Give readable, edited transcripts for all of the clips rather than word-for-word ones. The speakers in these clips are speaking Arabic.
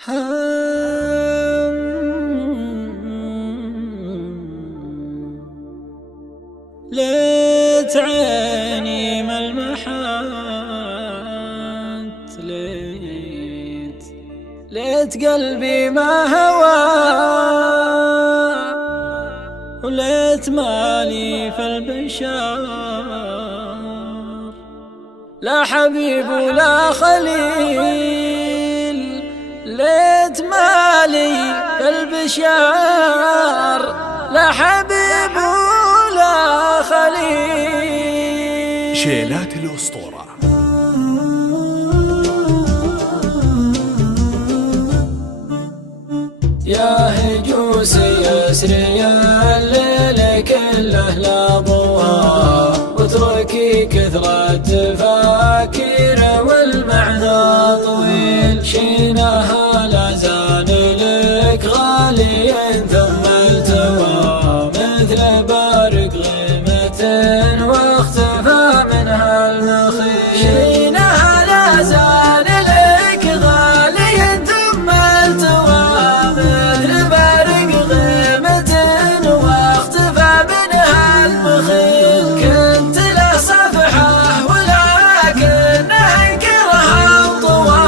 ليت عيني ملمحات، ليت قلبي ما هوى، وليت مالي في البشار، لا حبيب ولا خليل. ليت مالي في البشار، لا حبيب ولا خليل. شيلات الأسطورة. يا هجوسي يسري الليل كله لا ضوى، واتركي كثرة تفاكير والمعنى طويل. شينها لا زال لك غالي ثم التوى، مثل بارق غيمة واختفى منها المخيل. شينها لا زال لك غالي ثم التوى، مثل بارق غيمة واختفى منها المخيل. كنت له صفحة ولكنه انكرها وطوى،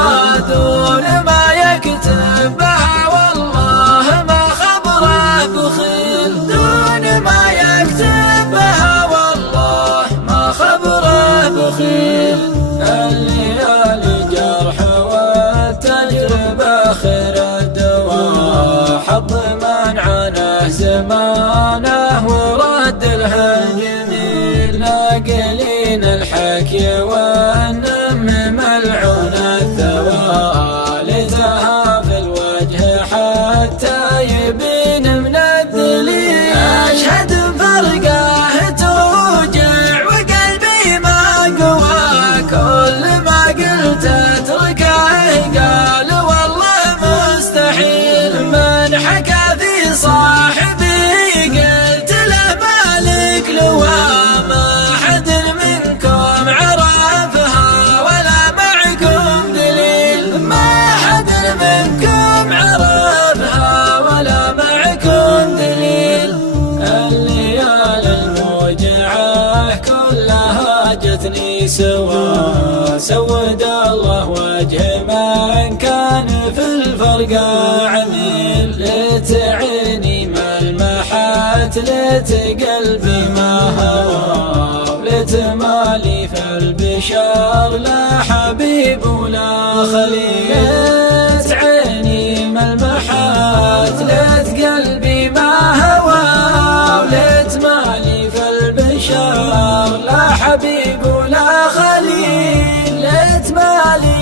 دون ما يكتب بها والله ما خبره بخيل. دون ما يكتب بها والله ما خبره بخيل. الليالي جرح والتجربة خير الدواء، حظ من عاناه زمانه ورد له الجميل. ناقلين الحكي والنم ملعون الثوى، لتها في الوجه حتى يبين من الدليل. أشهد فرقه توجع وقلبي ما قوى، كل ما قلت اتركه قال والله مستحيل. من حكى في صاحبي قلت له مالك لوى، ما حد منكم عرفها ولا معكم دليل. ما حد منكم عرفها ولا معكم دليل. الليالي الموجعة كلها جتني سوا، سود الله وجه من كان في الفرقة عميل. ليت عيني ملمحات، ليت قلبي ما هوى، ليت مالي في البشار، لا حبيب ولا خليل. ليت عيني ملمحات، ليت قلبي ما هوى، وليت مالي في البشار، لا حبيب ولا خليل. ليت مالي